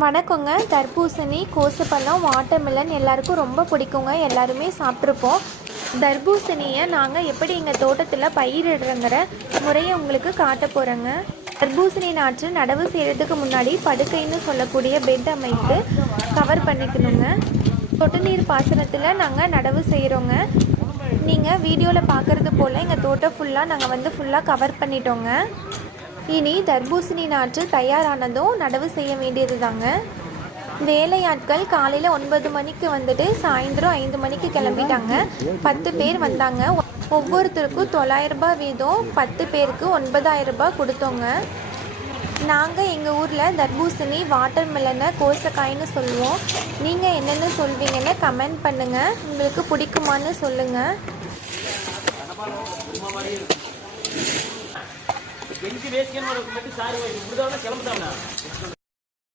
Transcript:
வணக்கங்க. தர்பூசணி, கோசுப்பழம், வாட்டர்மெலன் எல்லாருக்கும் ரொம்ப பிடிக்குங்க. எல்லாருமே சாப்பிட்ருப்போம். தர்பூசணியை நாங்கள் எப்படி எங்கள் தோட்டத்தில் பயிரிடுறோங்கிற முறையை உங்களுக்கு காட்ட போகிறோங்க. தர்பூசணி நாற்று நடவு செய்கிறதுக்கு முன்னாடி படுக்கைன்னு சொல்லக்கூடிய பெட் அமைத்து கவர் பண்ணிக்கணுங்க. சொட்டு நீர் பாசனத்தில் நாங்கள் நடவு செய்கிறோங்க. நீங்கள் வீடியோவில் பார்க்குறது போல் எங்கள் தோட்டம் ஃபுல்லாக கவர் பண்ணிட்டோங்க. இனி தர்பூசணி நாற்று தயாரானதும் நடவு செய்ய வேண்டியது தாங்க. வேலையாட்கள் காலையில் 9 மணிக்கு வந்துட்டு சாயந்தரம் 5 மணிக்கு கிளம்பிட்டாங்க. 10 பேர் வந்தாங்க. ஒவ்வொருத்தருக்கும் 900 ரூபாய் வீதம் 10 பேருக்கு 9000 ரூபாய் கொடுத்தோங்க. நாங்கள் எங்கள் ஊரில் தர்பூசணி, வாட்டர்மெலனை கோசக்காய்னு சொல்லுவோம். நீங்கள் என்னென்னு சொல்வீங்கன்னு கமெண்ட் பண்ணுங்கள். உங்களுக்கு பிடிக்குமான்னு சொல்லுங்கள். எங்க வேஸ்ட் சாரி கிளம்புதாங்க.